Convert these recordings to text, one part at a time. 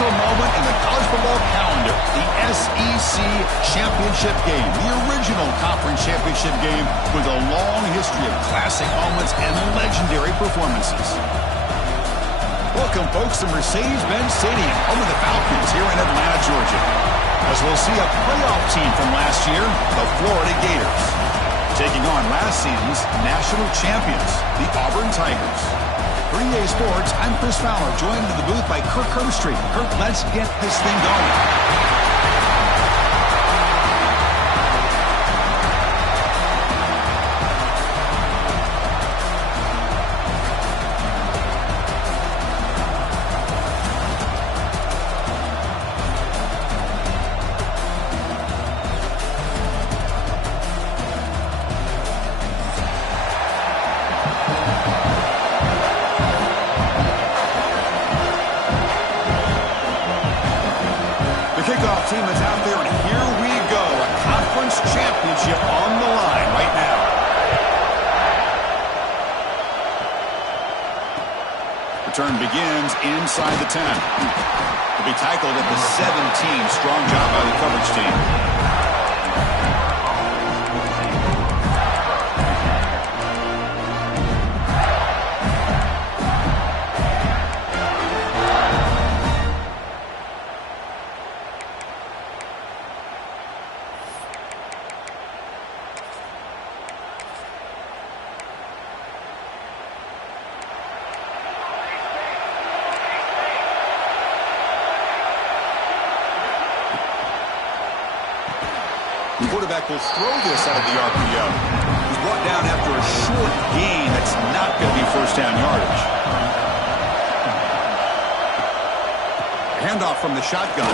special moment in the college football calendar, the SEC Championship game, the original conference championship game with a long history of classic moments and legendary performances. Welcome, folks, to Mercedes-Benz Stadium, home of the Falcons here in Atlanta, Georgia. As we'll see a playoff team from last year, the Florida Gators, taking on last season's national champions, the Auburn Tigers. For EA Sports, I'm Chris Fowler, joined in the booth by Kirk Herbstreit. Kirk, let's get this thing going. Kickoff team is out there, and here we go. A conference championship on the line right now. Return begins inside the 10. Will be tackled at the 17. Strong job by the coverage team. The quarterback will throw this out of the RPO. He's brought down after a short gain that's not going to be first down yardage. Handoff from the shotgun.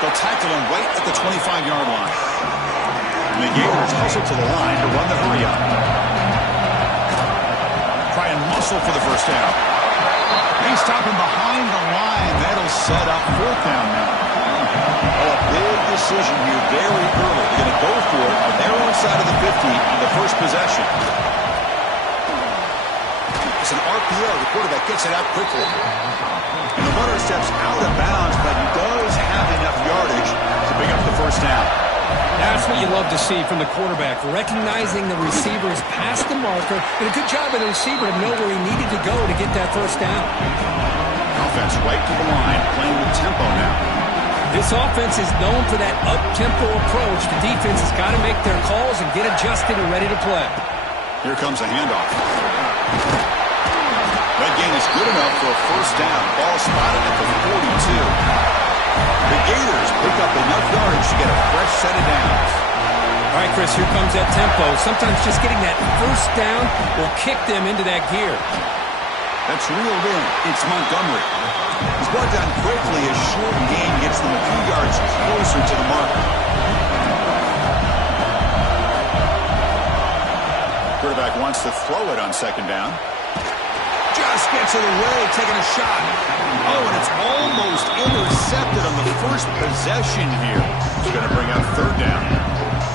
They'll tackle him right at the 25-yard line. And the Gators hustle to the line to run the hurry up. Try and muscle for the first down. They stop him behind the line. That'll set up fourth down now. Oh, a big decision here very early. They're going to go for it on their own side of the 50 on the first possession. It's an RPO. The quarterback gets it out quickly. And the runner steps out of bounds, but he does have enough yardage to pick up the first down. That's what you love to see from the quarterback, recognizing the receivers past the marker, and a good job of the receiver to know where he needed to go to get that first down. Offense right to the line, playing with tempo now. This offense is known for that up-tempo approach. The defense has got to make their calls and get adjusted and ready to play. Here comes a handoff. That gain is good enough for a first down. Ball spotted at the 42. The Gators pick up enough yardage to get a fresh set of downs. All right, Chris, here comes that tempo. Sometimes just getting that first down will kick them into that gear. That's reeled in. It's Montgomery. He's brought down quickly as short gain gets them a few yards closer to the mark. Quarterback wants to throw it on second down. Just gets it away, taking a shot. Oh, and it's almost intercepted on the first possession here. He's going to bring up third down.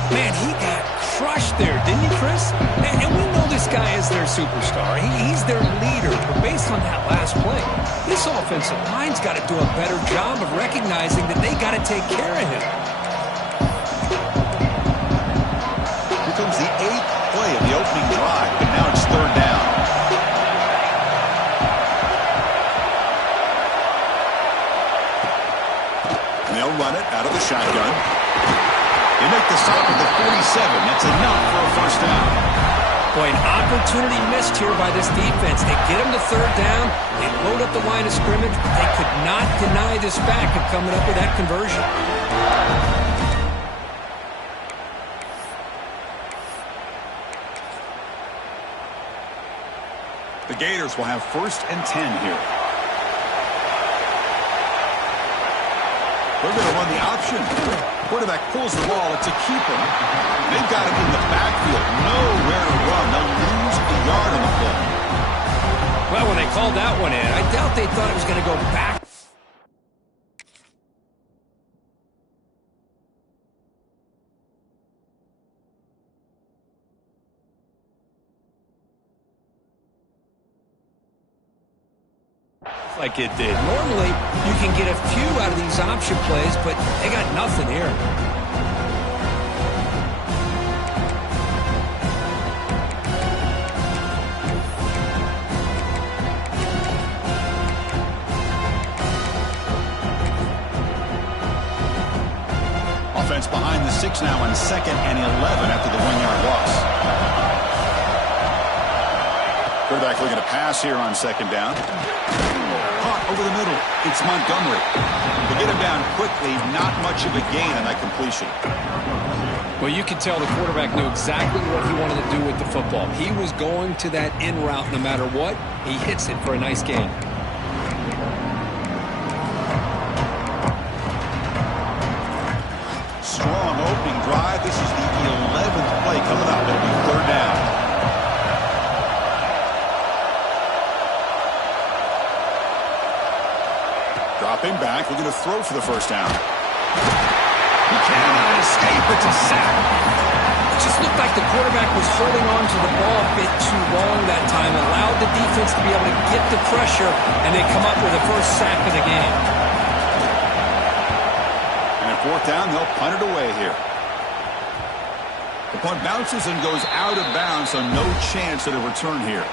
Man, he got crushed there, didn't he, Chris? And we know this guy is their superstar. He's their leader. But based on that last play, this offensive line's got to do a better job of recognizing that they got to take care of him. Here comes the 8th play of the opening drive, but now it's third down. And they'll run it out of the shotgun. They make the stop at the 47. That's enough for a first down. Boy, an opportunity missed here by this defense. They get them to third down. They load up the line of scrimmage. But they could not deny this back of coming up with that conversion. The Gators will have 1st and 10 here. They're going to run the option. Quarterback pulls the ball. It's a keeper. They've got him in the backfield. Nowhere to run. They'll lose a yard on the play. Well, when they called that one in, I doubt they thought it was going to go back. like it did. Normally, you can get a few out of these option plays, but they got nothing here. Offense behind the 6 now on 2nd and 11 after the 1-yard loss. Quarterback looking to pass here on 2nd down. Caught over the middle. It's Montgomery. To get him down quickly, not much of a gain on that completion. Well, you can tell the quarterback knew exactly what he wanted to do with the football. He was going to that in route no matter what. He hits it for a nice gain. Strong opening drive. This is the 11th play coming up. It'll be 3rd down. Dropping back, looking to throw for the 1st down. He cannot escape. It's a sack. It just looked like the quarterback was holding on to the ball a bit too long that time, allowed the defense to be able to get the pressure, and they come up with the first sack of the game. And at 4th down, they'll punt it away here. The punt bounces and goes out of bounds, so no chance at a return here.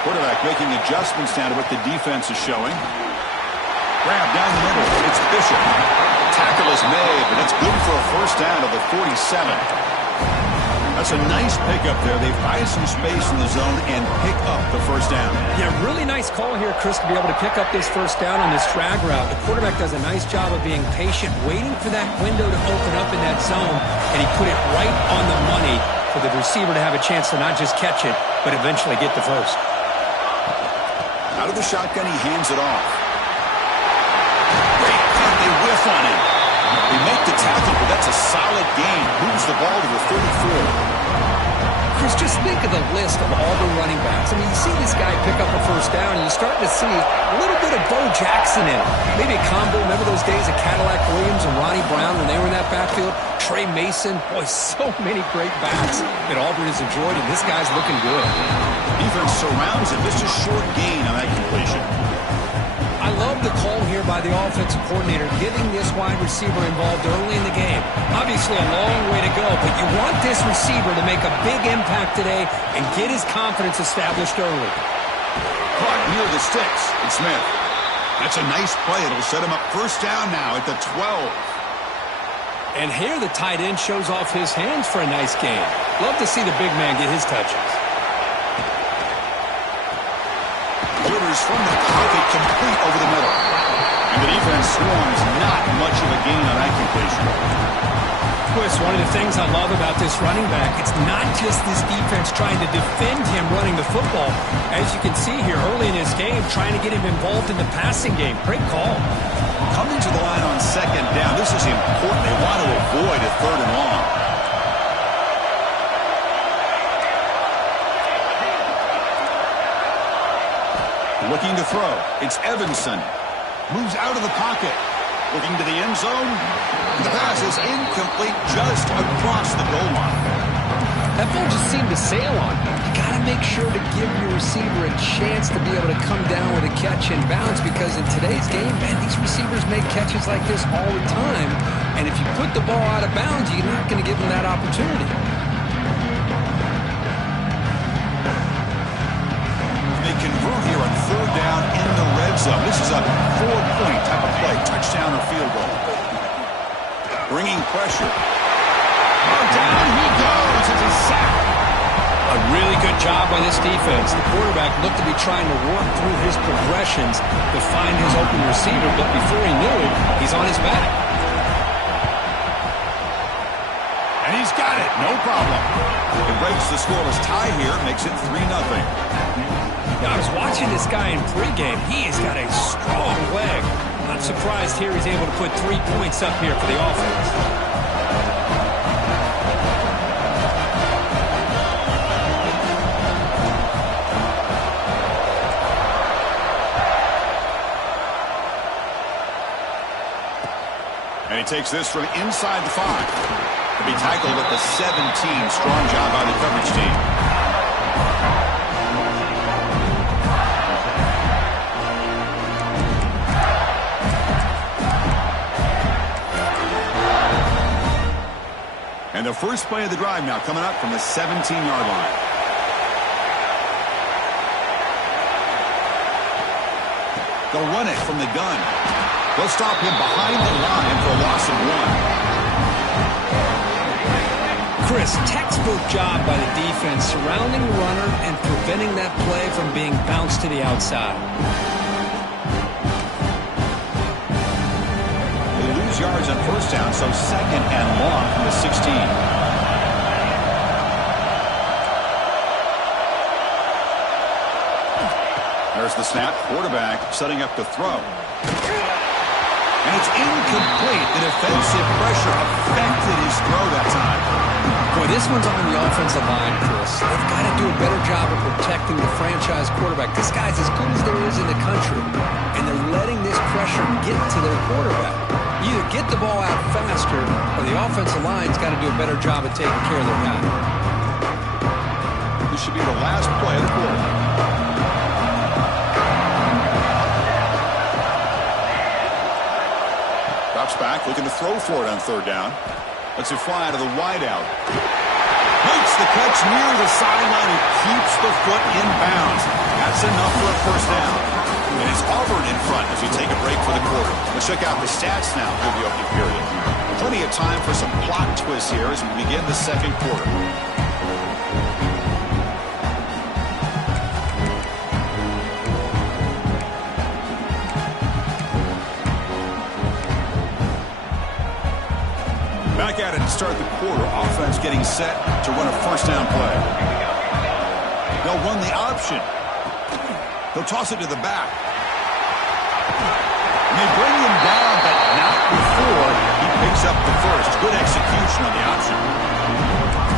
Quarterback making adjustments down to what the defense is showing. Grab down the middle. It's Bishop. Tackle is made, but it's good for a 1st down to the 47. That's a nice pickup there. They find some space in the zone and pick up the 1st down. Yeah, really nice call here, Chris, to be able to pick up this 1st down on this drag route. The quarterback does a nice job of being patient, waiting for that window to open up in that zone, and he put it right on the money for the receiver to have a chance to not just catch it, but eventually get the 1st. Out of the shotgun, he hands it off. Great cut. They whiff on him. They make the tackle, but that's a solid gain. Moves the ball to the 34. Chris, just think of the list of all the running backs. I mean, you see this guy pick up a 1st down, and you start to see a little bit of Bo Jackson in him. Maybe a combo. Remember those days of Cadillac Williams and Ronnie Brown when they were in that backfield? Trey Mason. Boy, so many great backs that Auburn has enjoyed, and this guy's looking good. Defense surrounds him. Just a short gain on that completion. I love the call here by the offensive coordinator, getting this wide receiver involved early in the game. Obviously a long way to go, but you want this receiver to make a big impact today and get his confidence established early. Caught near the sticks. It's Smith. That's a nice play. It'll set him up 1st down now at the 12. And here the tight end shows off his hands for a nice gain. Love to see the big man get his touches. Delivers from the pocket, complete over the middle. And the defense swarms, not much of a gain on that completion. Chris, one of the things I love about this running back, it's not just this defense trying to defend him running the football. As you can see here early in his game, trying to get him involved in the passing game. Great call. Coming to the line on 2nd down. This is important. They want to avoid a 3rd and long. Looking to throw. It's Evanson. Moves out of the pocket. Looking to the end zone. The pass is incomplete just across the goal line. That ball just seemed to sail on. You got to make sure to give your receiver a chance to be able to come down with a catch and bounce, because in today's game, man, these receivers make catches like this all the time. And if you put the ball out of bounds, you're not going to give them that opportunity. They convert here on 3rd down in the red zone. This is a 4-point type of play, touchdown or field goal. Bringing pressure. Oh, down he goes. It's a sack. A really good job by this defense. The quarterback looked to be trying to work through his progressions to find his open receiver, but before he knew it, he's on his back. And he's got it. No problem. It breaks the scoreless tie here, makes it 3-0. Now, I was watching this guy in pregame. He has got a strong leg. Not surprised here he's able to put 3 points up here for the offense. And he takes this from inside the 5. To be tackled at the 17. Strong job by the coverage team. And the first play of the drive now coming up from the 17-yard line. They'll run it from the gun. They'll stop him behind the line for a loss of 1. Chris, textbook job by the defense surrounding the runner and preventing that play from being bounced to the outside. They lose yards on first down, so 2nd and long from the 16. There's the snap. Quarterback setting up to throw. And it's incomplete. The defensive pressure affected his throw that time. Boy, this one's on the offensive line, Chris. They've got to do a better job of protecting the franchise quarterback. This guy's as good as there is in the country, and they're letting this pressure get to their quarterback. Either get the ball out faster, or the offensive line's got to do a better job of taking care of their guy. This should be the last play of the quarter. Back, looking to throw for it on 3rd down. Lets it fly out of the wideout. Makes the catch near the sideline and keeps the foot in bounds. That's enough for a first down. And it's Auburn in front as we take a break for the quarter. Let's check out the stats now for the opening period. Plenty of time for some plot twists here as we begin the 2nd quarter. Back at it to start the quarter. Offense getting set to run a first down play. They'll run the option. They'll toss it to the back. And they bring him down, but not before he picks up the first. Good execution on the option.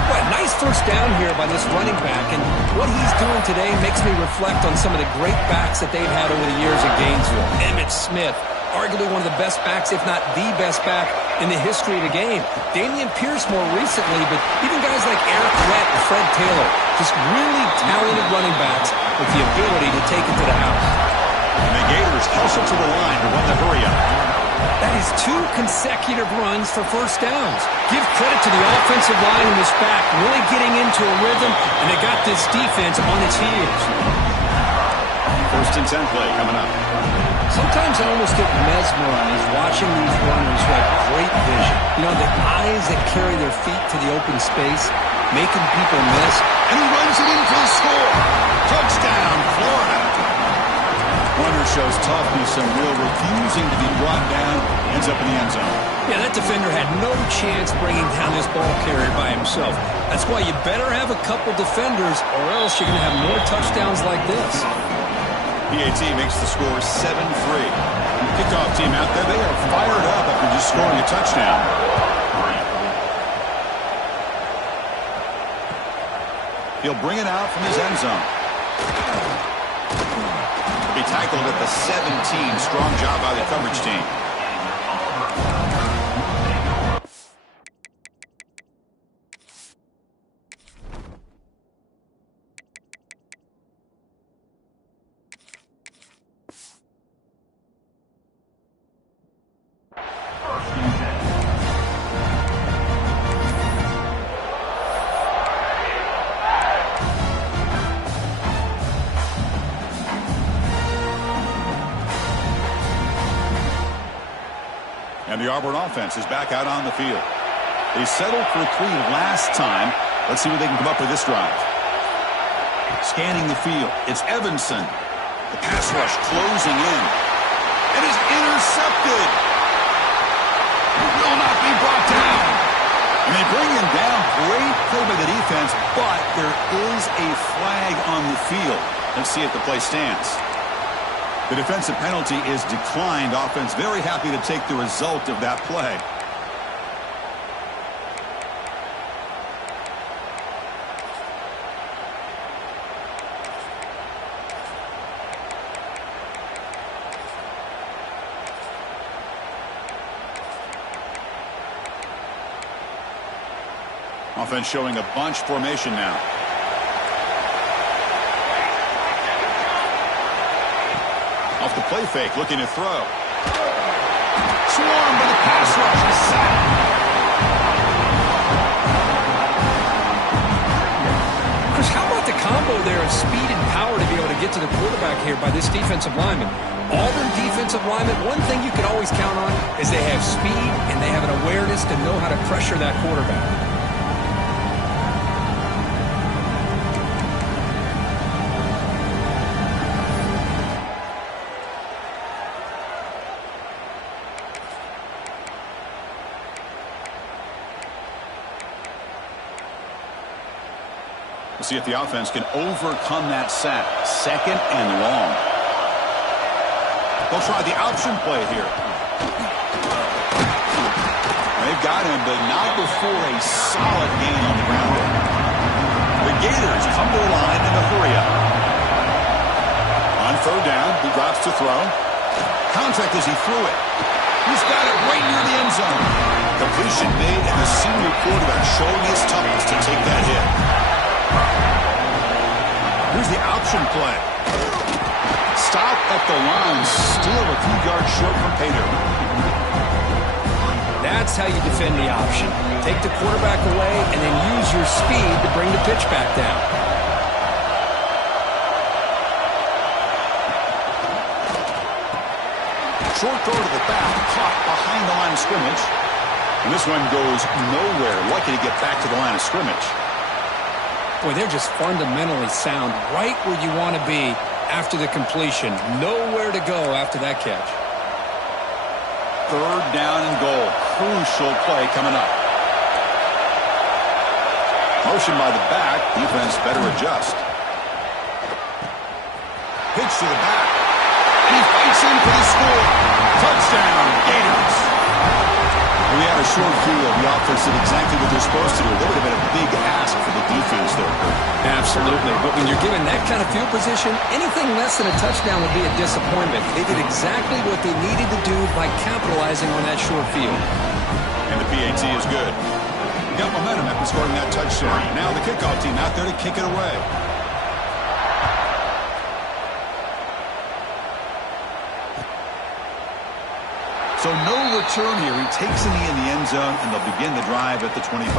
Well, nice first down here by this running back, and what he's doing today makes me reflect on some of the great backs that they've had over the years at Gainesville. Emmitt Smith, arguably one of the best backs, if not the best back in the history of the game. Dameon Pierce more recently, but even guys like Eric Wett and Fred Taylor, just really talented running backs with the ability to take it to the house. And the Gators hustle to the line to run the hurry-up. That is 2 consecutive runs for first downs. Give credit to the offensive line in this back, really getting into a rhythm, and they got this defense on its heels. 1st and 10 play coming up. Sometimes I almost get mesmerized watching these runners who have great vision. You know, the eyes that carry their feet to the open space, making people miss. And he runs it in for the score. Touchdown, Florida. Runner shows toughness and will, refusing to be brought down. Ends up in the end zone. Yeah, that defender had no chance bringing down this ball carrier by himself. That's why you better have a couple defenders, or else you're going to have more touchdowns like this. PAT makes the score 7-3. Kickoff team out there, they are fired up after just scoring a touchdown. He'll bring it out from his end zone. He'll be tackled at the 17. Strong job by the coverage team. And the Auburn offense is back out on the field. They settled for 3 last time. Let's see what they can come up with this drive. Scanning the field. It's Evanson. The pass rush closing in. It is intercepted. It will not be brought down. And they bring him down. Great play by the defense, but there is a flag on the field. Let's see if the play stands. The defensive penalty is declined. Offense very happy to take the result of that play. Offense showing a bunch formation now. Off the play fake, looking to throw. Swarmed by the pass rush. A sack. Chris, how about the combo there of speed and power to be able to get to the quarterback here by this defensive lineman? Auburn defensive lineman, one thing you can always count on is they have speed and they have an awareness to know how to pressure that quarterback. We'll see if the offense can overcome that sack. 2nd and long. They'll try the option play here. They've got him, but not before a solid gain on the ground. The Gators come to the line in the hurry-up. On 3rd down, he drops to throw. Contact as he threw it. He's got it right near the end zone. Completion made, and the senior quarterback showing his toughness to take that hit. Here's the option play. Stop at the line, still a few yards short from pay dirt. That's how you defend the option. Take the quarterback away and then use your speed to bring the pitch back down. Short throw to the back, caught behind the line of scrimmage. And this one goes nowhere. Lucky to get back to the line of scrimmage. Boy, they're just fundamentally sound right where you want to be after the completion. Nowhere to go after that catch. 3rd down and goal. Crucial play coming up. Motion by the back. Defense better adjust. Pitch to the back. And he fights in for the score. Touchdown, Gators. We had a short field. The offense did exactly what they're supposed to do. That would have been a big ask for the defense there. Absolutely. But when you're given that kind of field position, anything less than a touchdown would be a disappointment. They did exactly what they needed to do by capitalizing on that short field. And the PAT is good. We got momentum after scoring that touchdown. Now the kickoff team out there to kick it away. So no return here. He takes it in the end zone, and they'll begin the drive at the 25.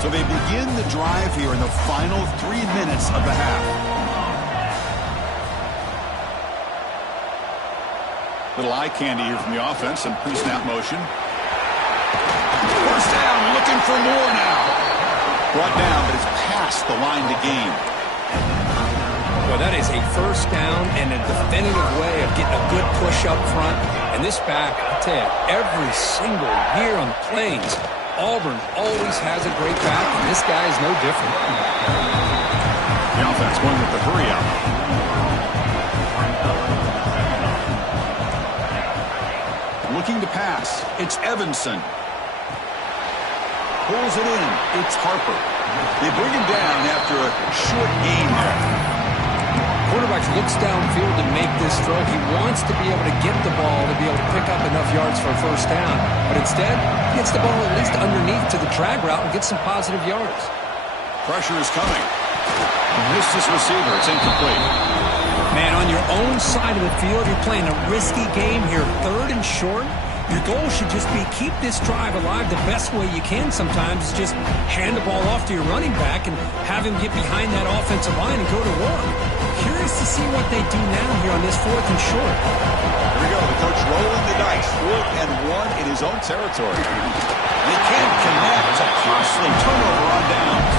So they begin the drive here in the final 3 minutes of the half. Little eye candy here from the offense and pre-snap motion. 1st down, looking for more now. Brought down, but it's past the line to gain. Well, that is a 1st down and a definitive way of getting a good push up front. And this back, I tell you, every single year on the Plains, Auburn always has a great back, and this guy is no different. The offense going with the hurry-up. Looking to pass. It's Evanson. Pulls it in. It's Harper. They bring him down after a short gain there. Quarterback looks downfield to make this throw. He wants to be able to get the ball to be able to pick up enough yards for a 1st down. But instead, he gets the ball at least underneath to the drag route and gets some positive yards. Pressure is coming. Missed his receiver. It's incomplete. Man, on your own side of the field, you're playing a risky game here. 3rd and short. Your goal should just be keep this drive alive the best way you can sometimes. Just hand the ball off to your running back and have him get behind that offensive line and go to work. Curious to see what they do now here on this 4th and short. Here we go. The coach rolling the dice. 4th and 1 in his own territory. They can't connect. A costly turnover on downs.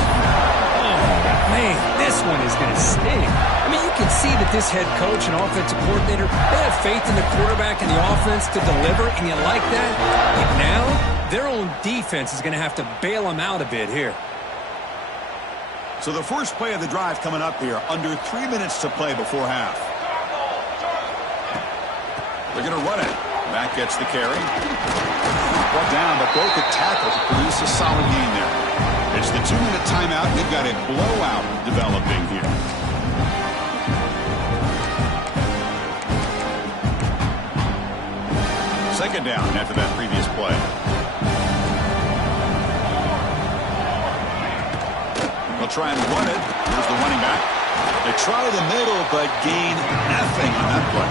Oh, man, this one is going to sting. I mean, you can see that this head coach and offensive coordinator, they have faith in the quarterback and the offense to deliver, and you like that. But now, their own defense is going to have to bail them out a bit here. So the first play of the drive coming up here, under 3 minutes to play before half. They're going to run it. Matt gets the carry. Brought down, but broke a tackle to produce a solid gain there. It's the 2-minute timeout. We've got a blowout developing here. Second down after that previous play. They'll try and run it. Here's the running back. They try the middle, but gain nothing on that play.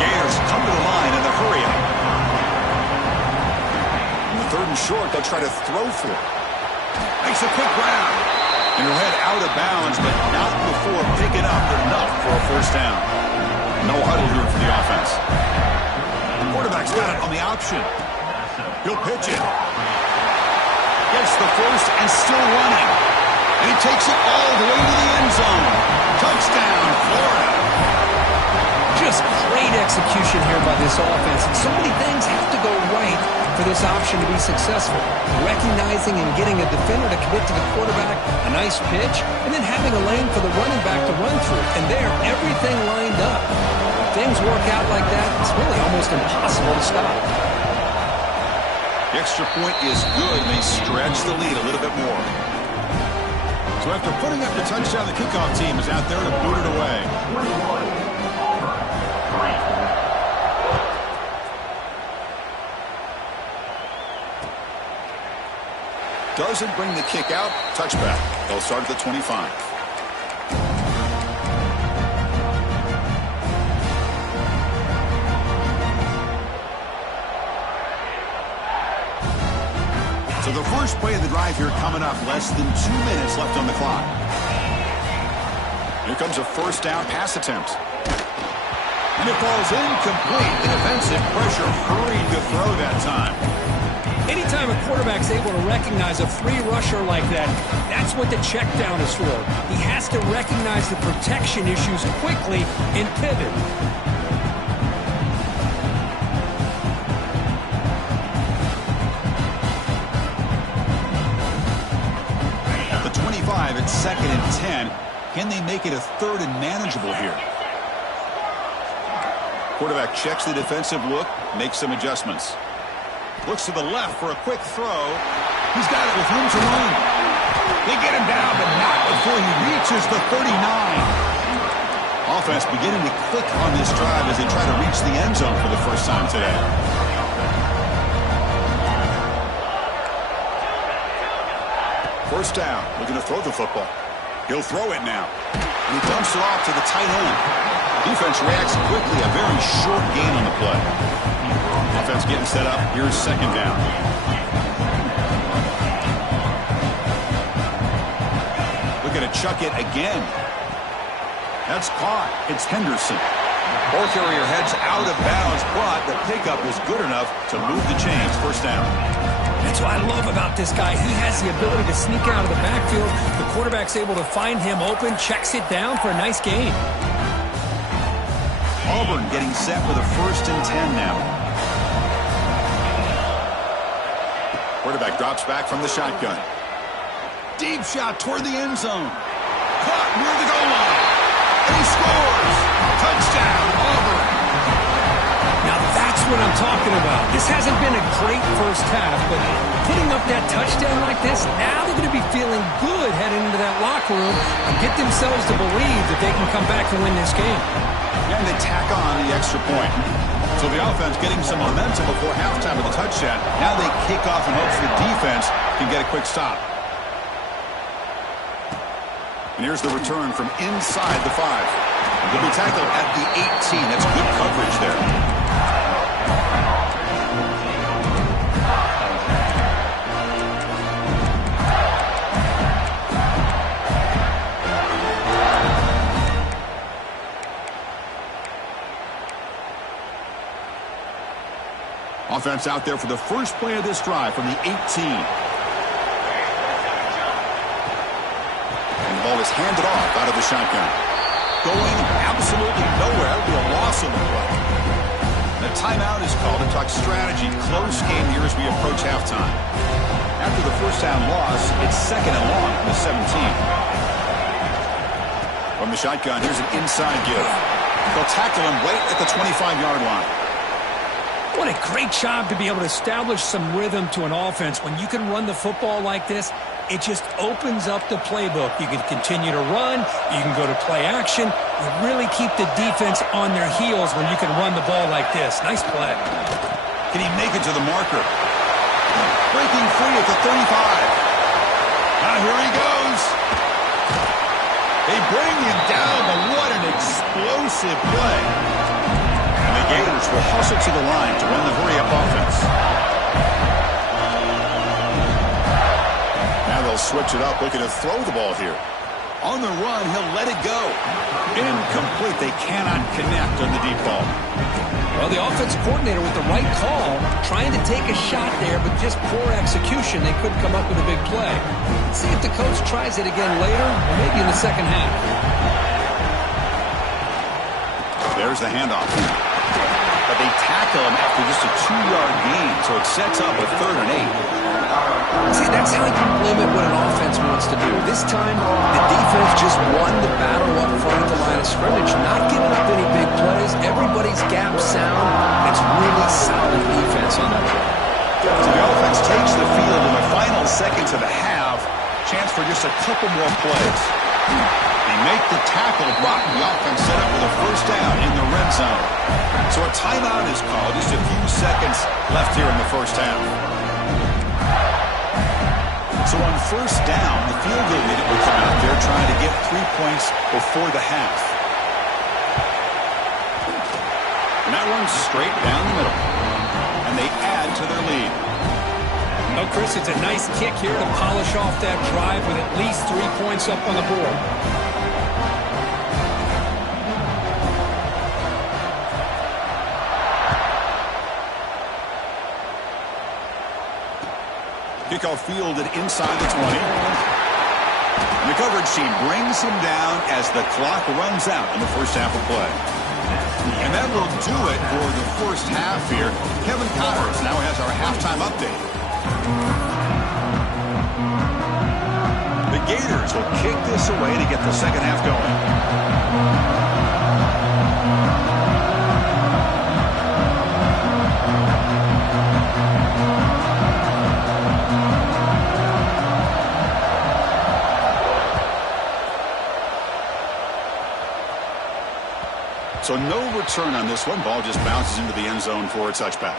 Gators come to the line in the hurry up. In the 3rd and short, they'll try to throw for it. Makes a quick grab. And he'll head out of bounds, but not before picking up enough for a first down. No huddle here for the offense. The quarterback's got it on the option. He'll pitch it. Gets the first and still running. And he takes it all the way to the end zone. Touchdown, Florida. Just great execution here by this offense. And so many things have to go right for this option to be successful. Recognizing and getting a defender to commit to the quarterback, a nice pitch, and then having a lane for the running back to run through. And there, everything lined up. When things work out like that, it's really almost impossible to stop. The extra point is good, and they stretch the lead a little bit more. So after putting up the touchdown, the kickoff team is out there to boot it away. Doesn't bring the kick out. Touchback. They'll start at the 25. So the first play of the drive here coming up, less than 2 minutes left on the clock. Here comes a first down pass attempt. And it falls incomplete. The defensive pressure hurried to throw that time. Anytime a quarterback's able to recognize a free rusher like that, that's what the check down is for. He has to recognize the protection issues quickly and pivot. The 25 at 2nd and 10. Can they make it a 3rd and manageable here? Quarterback checks the defensive look, makes some adjustments. Looks to the left for a quick throw. He's got it with room to run. They get him down, but not before he reaches the 39. Offense beginning to click on this drive as they try to reach the end zone for the first time today. First down, looking to throw the football. He'll throw it now. And he dumps it off to the tight end. Defense reacts quickly, a very short gain on the play. Offense getting set up. Here's second down. Looking to chuck it again. That's caught. It's Henderson. Ball carrier heads out of bounds, but the pickup is good enough to move the chains. First down. That's what I love about this guy. He has the ability to sneak out of the backfield. The quarterback's able to find him open, checks it down for a nice gain. Auburn getting set with a 1st and 10 now. Quarterback drops back from the shotgun. Deep shot toward the end zone. Caught near the goal line. And he scores. Touchdown, Auburn. Now that's what I'm talking about. This hasn't been a great first half, but putting up that touchdown like this, now they're going to be feeling good heading into that locker room and get themselves to believe that they can come back and win this game. And they tack on the extra point. So the offense getting some momentum before halftime with a touchdown. Now they kick off in hopes the defense can get a quick stop. And here's the return from inside the 5. They'll be tackled at the 18. That's good coverage there. Offense out there for the first play of this drive from the 18. And the ball is handed off out of the shotgun. Going absolutely nowhere. That'll be a loss on the play. The timeout is called to talk strategy. Close game here as we approach halftime. After the first down loss, it's 2nd and long from the 17. From the shotgun, here's an inside give. They'll tackle him right at the 25-yard line. What a great job to be able to establish some rhythm to an offense. When you can run the football like this, it just opens up the playbook. You can continue to run. You can go to play action. You really keep the defense on their heels when you can run the ball like this. Nice play. Can he make it to the marker? Breaking free at the 35. Now here he goes. They bring him down, but what an explosive play. And the Gators will hustle to the line to run the hurry-up offense. Now they'll switch it up, looking to throw the ball here. On the run, he'll let it go. Incomplete. They cannot connect on the deep ball. Well, the offense coordinator with the right call, trying to take a shot there, but just poor execution. They couldn't come up with a big play. Let's see if the coach tries it again later, or maybe in the second half. There's the handoff. But they tackle him after just a 2-yard gain, so it sets up a 3rd and 8. See, that's how you limit what an offense wants to do. This time, the defense just won the battle up front at the line of scrimmage, not giving up any big plays. Everybody's gap sound. It's really solid defense on that play. So the offense takes the field in the final seconds of the half. Chance for just a couple more plays. They make the tackle, but the offense set up with a first down in the red zone. So a timeout is called. Just a few seconds left here in the first half. So on first down, the field goal unit will come out there trying to get 3 points before the half. And that one's straight down the middle. And they add to their lead. Oh, Chris, it's a nice kick here to polish off that drive with at least 3 points up on the board. Kickoff fielded inside the 20. And the coverage team brings him down as the clock runs out in the first half of play. And that will do it for the first half here. Kevin Connors now has our halftime update. The Gators will kick this away to get the second half going. So no return on this one. Ball just bounces into the end zone for a touchback.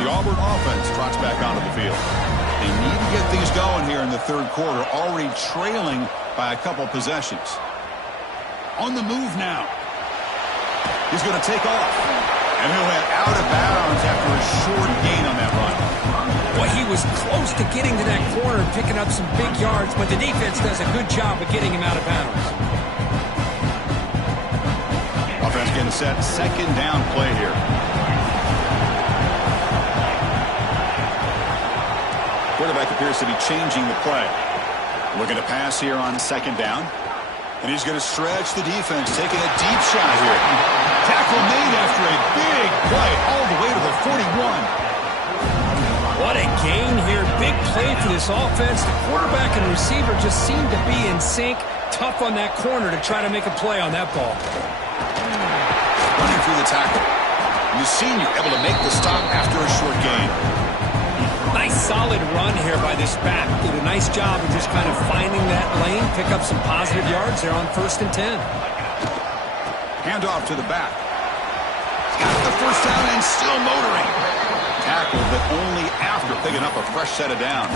Auburn offense trots back onto the field. They need to get things going here in the third quarter, already trailing by a couple possessions. On the move now. He's going to take off. And he'll head out of bounds after a short gain on that run. Well, he was close to getting to that corner and picking up some big yards, but the defense does a good job of getting him out of bounds. Offense getting set. Second down play here. Quarterback appears to be changing the play. Looking to pass here on second down. And he's going to stretch the defense, taking a deep shot here. Tackle made after a big play all the way to the 41. What a gain here. Big play for this offense. The quarterback and receiver just seem to be in sync. Tough on that corner to try to make a play on that ball. Running through the tackle. And the senior able to make the stop after a short gain. Nice solid run here by this back. Did a nice job of just kind of finding that lane, pick up some positive yards there on 1st and 10. Handoff to the back. He's got the first down and still motoring. Tackled, but only after after picking up a fresh set of downs.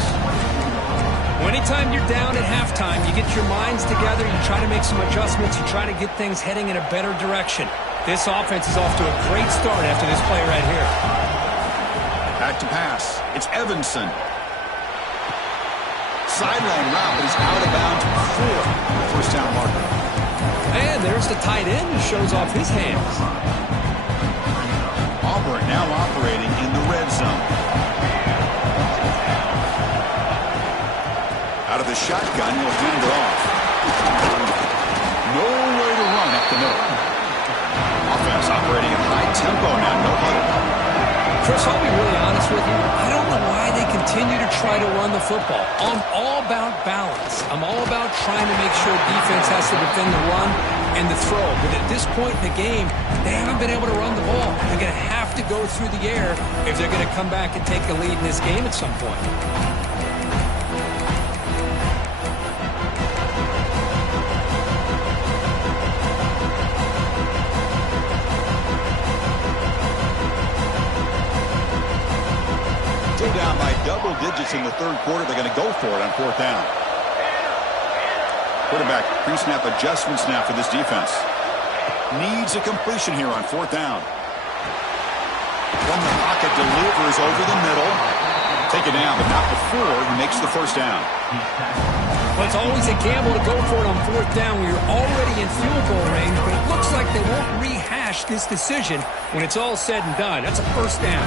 Well, anytime you're down at halftime, you get your minds together, you try to make some adjustments, you try to get things heading in a better direction. This offense is off to a great start after this play right here. Back to pass. It's Evanson. Sideline route, but he's out of bounds before the first down marker. And there's the tight end who shows off his hands. Auburn now operating in the red zone. Out of the shotgun, he'll hand it off. No way to run up the middle. Offense operating at high tempo now, no huddle. Chris, I'll be really honest with you. I don't know why they continue to try to run the football. I'm all about balance. I'm all about trying to make sure defense has to defend the run and the throw. But at this point in the game, they haven't been able to run the ball. They're going to have to go through the air if they're going to come back and take a lead in this game at some point. Down by double digits in the third quarter. They're going to go for it on fourth down. Quarterback pre-snap adjustments now for this defense. Needs a completion here on fourth down. From the pocket, delivers over the middle. Take it down, but not before he makes the first down. Well, it's always a gamble to go for it on fourth down when you're already in field goal range, but it looks like they won't rehash this decision when it's all said and done. That's a first down.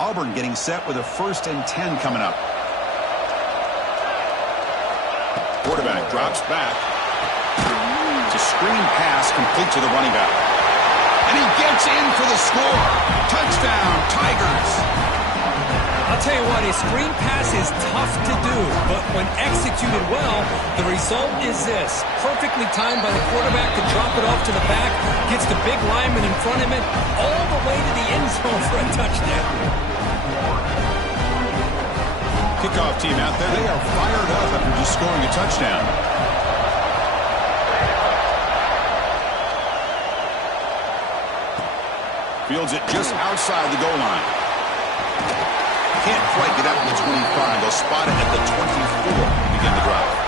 Auburn getting set with a 1st and 10 coming up. Quarterback drops back. It's a screen pass complete to the running back. And he gets in for the score. Touchdown, Tigers. I'll tell you what, a screen pass is tough to do, but when executed well, the result is this. Perfectly timed by the quarterback to drop it off to the back, gets the big lineman in front of him, all the way to the end zone for a touchdown. Kickoff team out there. They are fired up after just scoring a touchdown. Fields it just outside the goal line. Can't quite get out to the 25. They'll spot it at the 24 to begin the drive.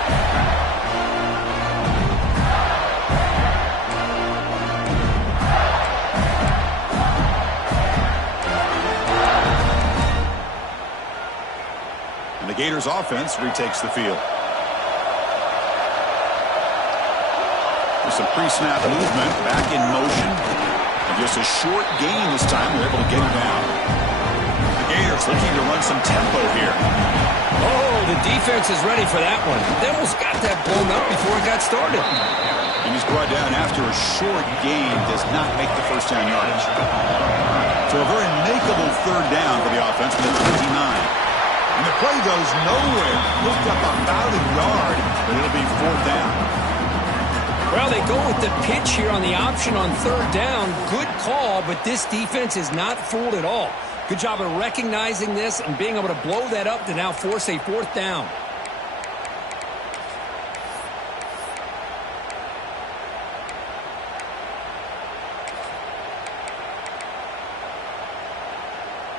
The Gators offense retakes the field. With some pre-snap movement, back in motion. And just a short gain this time, they're able to get him down. The Gators looking to run some tempo here. Oh, the defense is ready for that one. They almost got that blown up before it got started. And he's brought down after a short gain, does not make the first down yardage. So a very makeable third down for the offense with the 29. And the play goes nowhere. Picked up about a yard, but it'll be fourth down. Well, they go with the pitch here on the option on third down. Good call, but this defense is not fooled at all. Good job of recognizing this and being able to blow that up to now force a fourth down.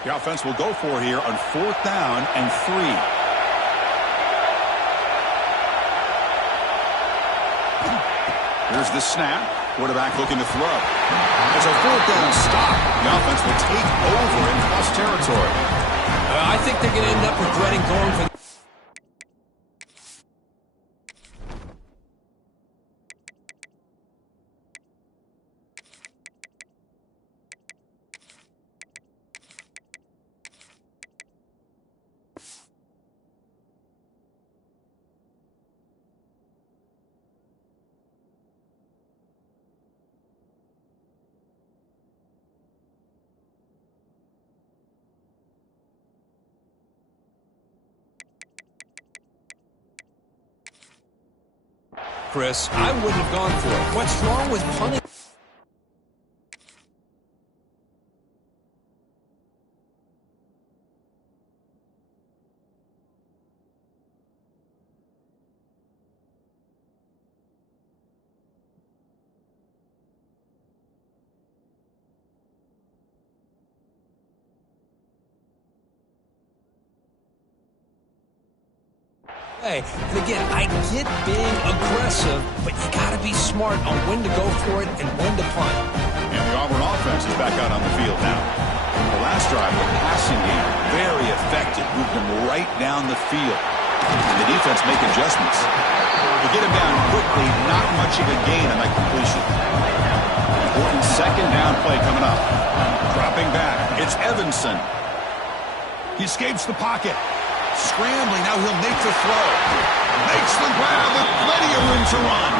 The offense will go for here on fourth down and 3. Here's the snap. Quarterback looking to throw. It's a fourth down stop. The offense will take over in plus territory. I think they're going to end up regretting going for Chris, I wouldn't have gone for it. What's wrong with punting? Hey, and again, I get being aggressive, but you got to be smart on when to go for it and when to punt. And the Auburn offense is back out on the field now. The last drive, the passing game, very effective. Moved them right down the field. And the defense make adjustments. To get him down quickly, not much of a gain on that completion. Important second down play coming up. Dropping back, it's Evanson. He escapes the pocket. Scrambling, now he'll make the throw. Makes the grab with plenty of room to run.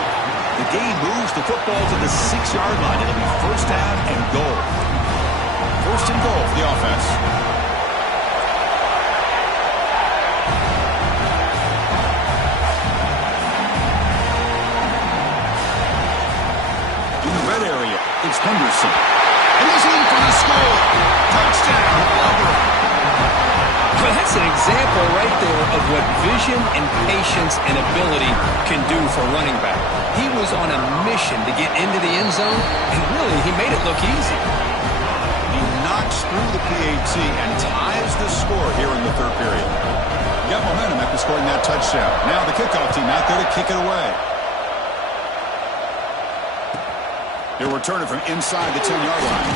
The game moves the football to the 6-yard line. It'll be first down and goal. First and goal for the offense. In the red area, it's Henderson. And he's in for the score. Touchdown, Auburn. Well, that's an example right there of what vision and patience and ability can do for running back. He was on a mission to get into the end zone, and really, he made it look easy. He knocks through the PAT and ties the score here in the third period. Got momentum after scoring that touchdown. Now the kickoff team out there to kick it away. They'll return it from inside the 10-yard line.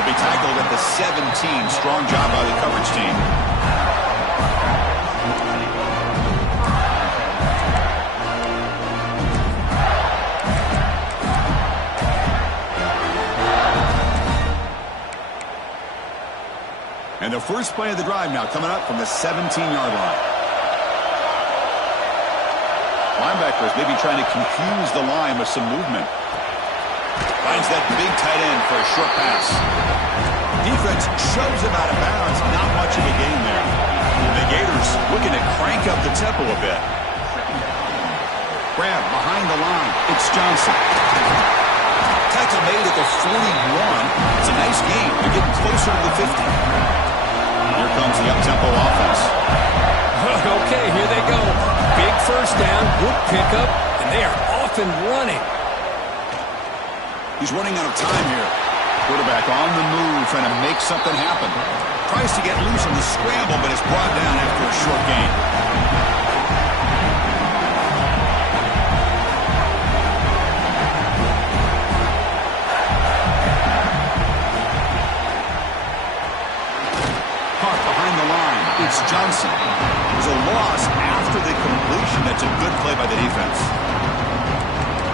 They'll be tackled at the 17. Strong job by the coverage team. And the first play of the drive now coming up from the 17-yard line. Linebackers maybe trying to confuse the line with some movement. Finds that big tight end for a short pass. Defense shoves him out of bounds. Not much of a gain there. The Gators looking to crank up the tempo a bit. Grab behind the line. It's Johnson. Tackle made at the 41. It's a nice game. They're getting closer to the 50. Here comes the up-tempo offense. Okay, here they go. Big first down, good pickup, and they are off and running. He's running out of time here. Quarterback on the move, trying to make something happen. Tries to get loose on the scramble, but it's brought down after a short gain. Caught behind the line. It's Johnson. There's a loss after the completion. That's a good play by the defense.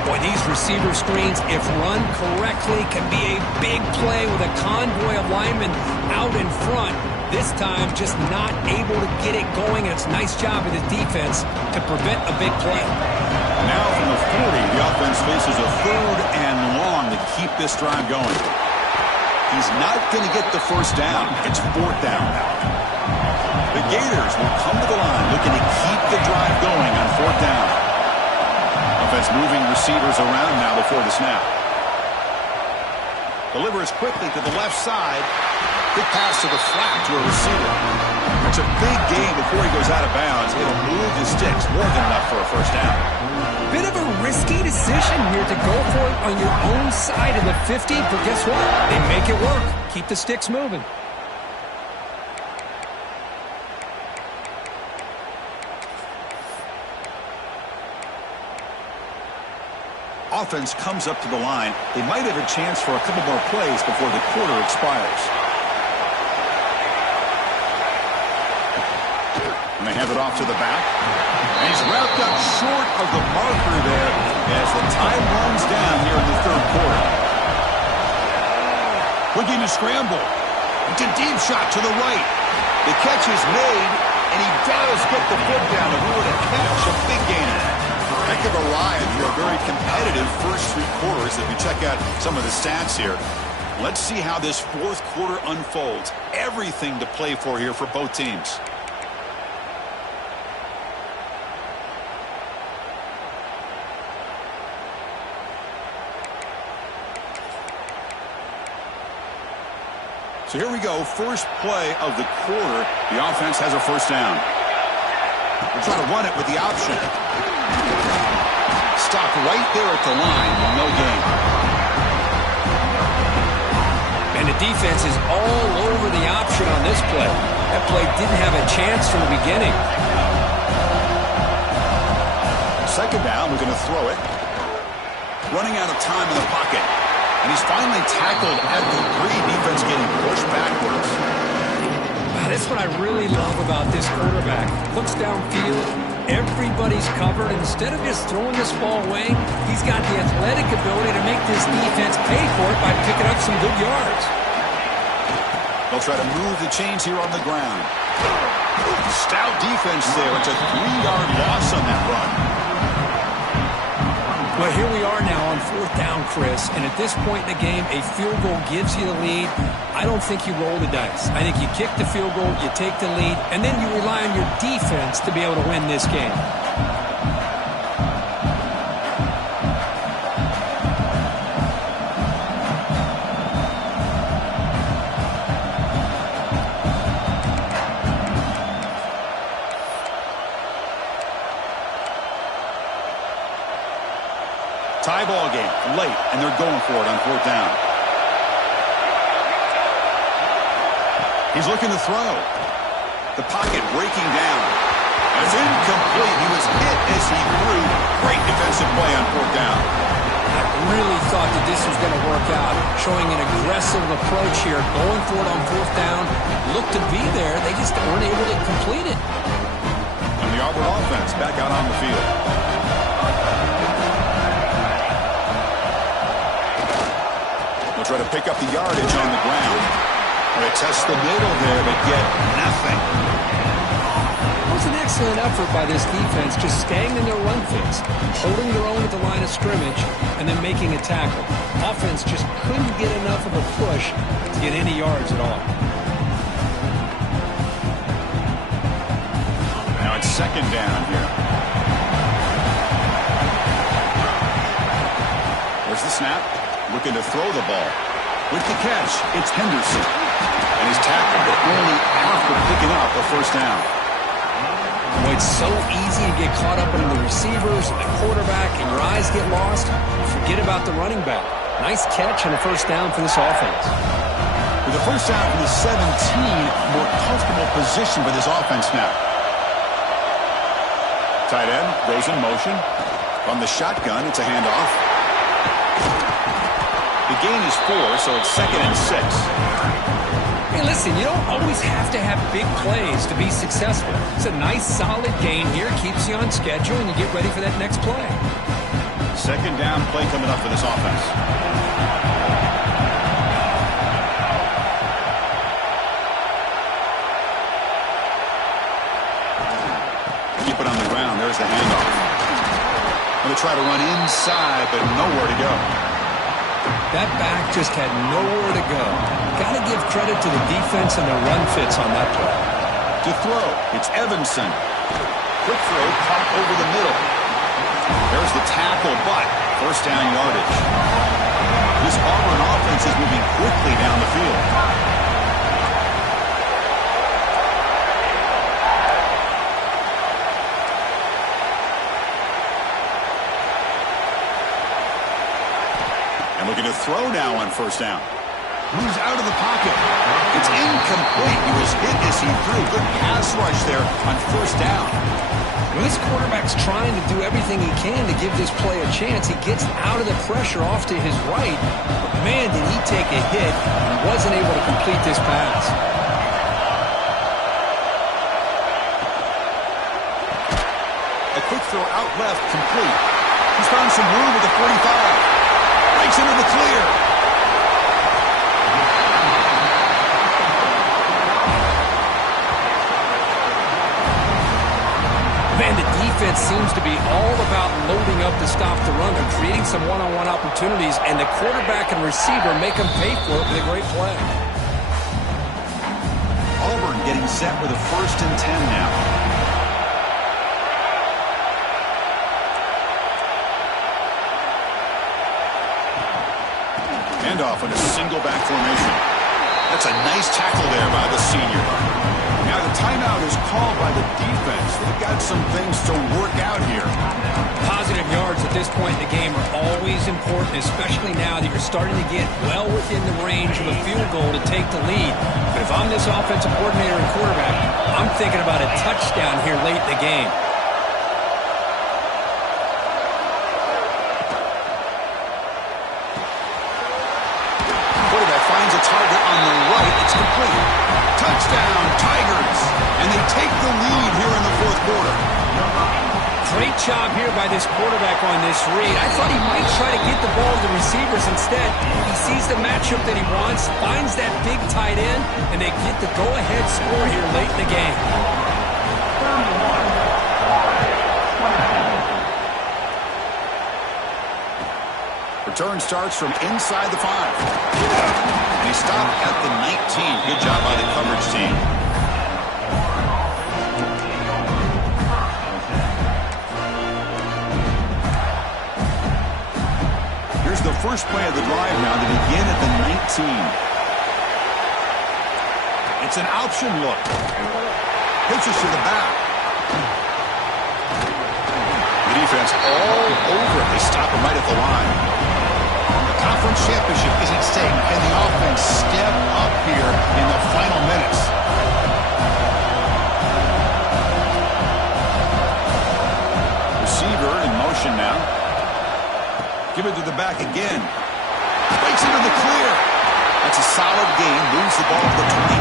Boy, these receiver screens, if run correctly, can be a big play with a convoy of linemen out in front. This time, just not able to get it going, and it's a nice job of the defense to prevent a big play. Now from the 40, the offense faces a third and long to keep this drive going. He's not going to get the first down. It's fourth down now. The Gators will come to the line looking to keep the drive going on fourth down. Offense moving receivers around now before the snap. Delivers quickly to the left side. Big pass to the flat to a receiver. It's a big gain before he goes out of bounds. It'll move the sticks more than enough for a first down. Bit of a risky decision here to go for it on your own side of the 50, but guess what? They make it work. Keep the sticks moving. Offense comes up to the line. They might have a chance for a couple more plays before the quarter expires. And they hand it off to the back. And he's wrapped up short of the marker there as the time runs down here in the third quarter. Looking to scramble. It's a deep shot to the right. The catch is made, and he does get the foot down to rule a catch, a big gainer. Heck of a ride for a very competitive first three quarters. If you check out some of the stats here, let's see how this fourth quarter unfolds. Everything to play for here for both teams. So here we go, first play of the quarter. The offense has a first down. We'll try to run it with the option. Stop right there at the line, no gain. And the defense is all over the option on this play. That play didn't have a chance from the beginning. second down, we're going to throw it. Running out of time in the pocket. And he's finally tackled at the 3. Defense getting pushed backwards. Wow, that's what I really love about this quarterback. Looks downfield, everybody's covered. Instead of just throwing this ball away, he's got the athletic ability to make this defense pay for it by picking up some good yards. They'll try to move the chains here on the ground. Stout defense there. It's a 3-yard loss on that run. Well, here we are now on 4th down, Chris, and at this point in the game, a field goal gives you the lead. I don't think you roll the dice. I think you kick the field goal, you take the lead, and then you rely on your defense to be able to win this game. Tie ball game late, and they're going for it on 4th down. He's looking to throw. The pocket breaking down. It's incomplete. He was hit as he threw. Great defensive play on 4th down. I really thought that this was going to work out, showing an aggressive approach here, going for it on 4th down. Looked to be there. They just weren't able to complete it. And the Auburn offense back out on the field. Try to pick up the yardage on the ground. They test the middle there, but get nothing. It was an excellent effort by this defense, just staying in their run fits, holding their own at the line of scrimmage, and then making a tackle. Offense just couldn't get enough of a push to get any yards at all. Now it's 2nd down here. There's the snap. Looking to throw the ball. With the catch, it's Henderson. And he's tackled, but only after picking up a 1st down. Boy, it's so easy to get caught up in the receivers and the quarterback, and your eyes get lost. Forget about the running back. Nice catch and a 1st down for this offense. With a 1st down from the 17, more comfortable position for this offense now. Tight end goes in motion. From the shotgun, it's a handoff. The gain is 4, so it's 2nd and 6. Hey, listen, you don't always have to have big plays to be successful. It's a nice, solid gain here. Keeps you on schedule, and you get ready for that next play. 2nd down play coming up for this offense. Keep it on the ground. There's the handoff. Going to try to run inside, but nowhere to go. That back just had nowhere to go. Got to give credit to the defense and their run fits on that play. To throw, it's Evanson. Quick throw, caught over the middle. There's the tackle, but 1st down yardage. This Auburn offense is moving quickly down the field. Looking to throw now on 1st down. Moves out of the pocket. It's incomplete. He was hit as he threw. Good pass rush there on 1st down. Well, this quarterback's trying to do everything he can to give this play a chance. He gets out of the pressure off to his right. But, man, did he take a hit and wasn't able to complete this pass. A quick throw out left, complete. He's found some room with the 45. Breaks into the clear. Man, the defense seems to be all about loading up to stop the run. They're creating some one-on-one opportunities, and the quarterback and receiver make them pay for it with a great play. Auburn getting set with a 1st and 10 now. Handoff in a single back formation. That's a nice tackle there by the senior. Now the timeout is called by the defense. They've got some things to work out here. Positive yards at this point in the game are always important, especially now that you're starting to get well within the range of a field goal to take the lead. But if I'm this offensive coordinator and quarterback, I'm thinking about a touchdown here late in the game. Touchdown, Tigers. And they take the lead here in the fourth quarter. Great job here by this quarterback on this read. I thought he might try to get the ball to the receivers instead. He sees the matchup that he wants, finds that big tight end, and they get the go-ahead score here late in the game. Return starts from inside the 5. And he stopped at the 19. Good job by the coverage team. Here's the first play of the drive now to begin at the 19. It's an option look. Pitches to the back. The defense all over it. They stop him right at the line. Conference championship is at stake. Can the offense step up here in the final minutes? Receiver in motion now. Give it to the back again. Breaks into the clear. That's a solid gain. Moves the ball to the 29.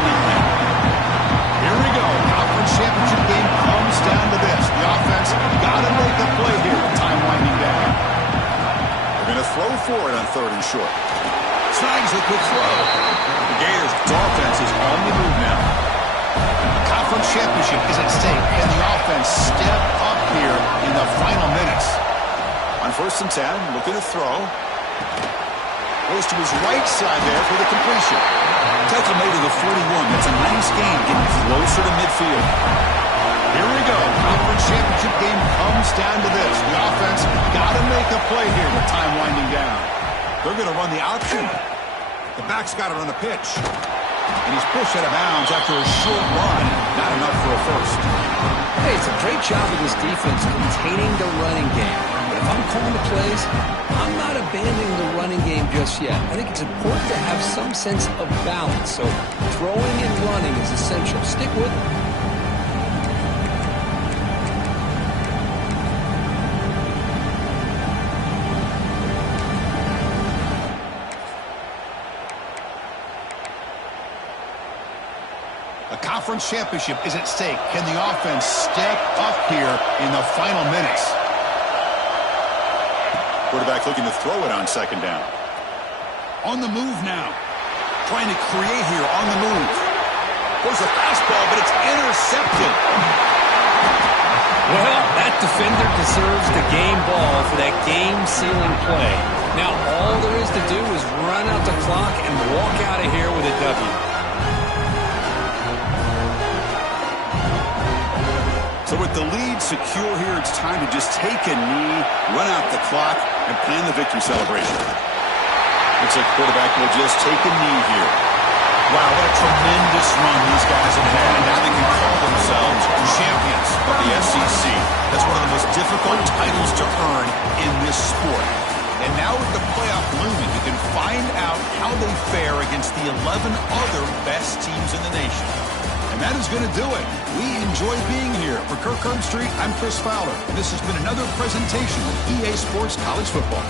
Here we go. Conference championship game comes down to this. The offense got to make a play here with time winding down. Going to throw for it on 3rd and short. Snags the quick throw. The Gators' offense is on the move now. Conference championship is at stake. Can the offense step up here in the final minutes? On 1st and 10, looking to throw. Goes to his right side there for the completion. Tackle made to the 41. That's a nice gain, getting closer to midfield. Here we go. Conference championship game comes down to this. The offense got to make a play here with time winding down. They're going to run the option. The back's got it on the pitch. And he's pushed out of bounds after a short run. Not enough for a first. Hey, it's a great job of this defense containing the running game. But if I'm calling the plays, I'm not abandoning the running game just yet. I think it's important to have some sense of balance. So throwing and running is essential. Stick with it. A conference championship is at stake. Can the offense step up here in the final minutes? Quarterback looking to throw it on 2nd down. On the move now. Trying to create here on the move. There's a fastball, but it's intercepted. Well, that defender deserves the game ball for that game-sealing play. Now, all there is to do is run out the clock and walk out of here with a W. So with the lead secure here, it's time to just take a knee, run out the clock, and plan the victory celebration. Looks like quarterback will just take a knee here. Wow, what a tremendous run these guys have had, and now they can call themselves champions of the SEC. That's one of the most difficult titles to earn in this sport. And now with the playoff looming, you can find out how they fare against the 11 other best teams in the nation. And that is going to do it. We enjoy being here. For Kirk Herbstreit, I'm Chris Fowler. And this has been another presentation of EA Sports College Football.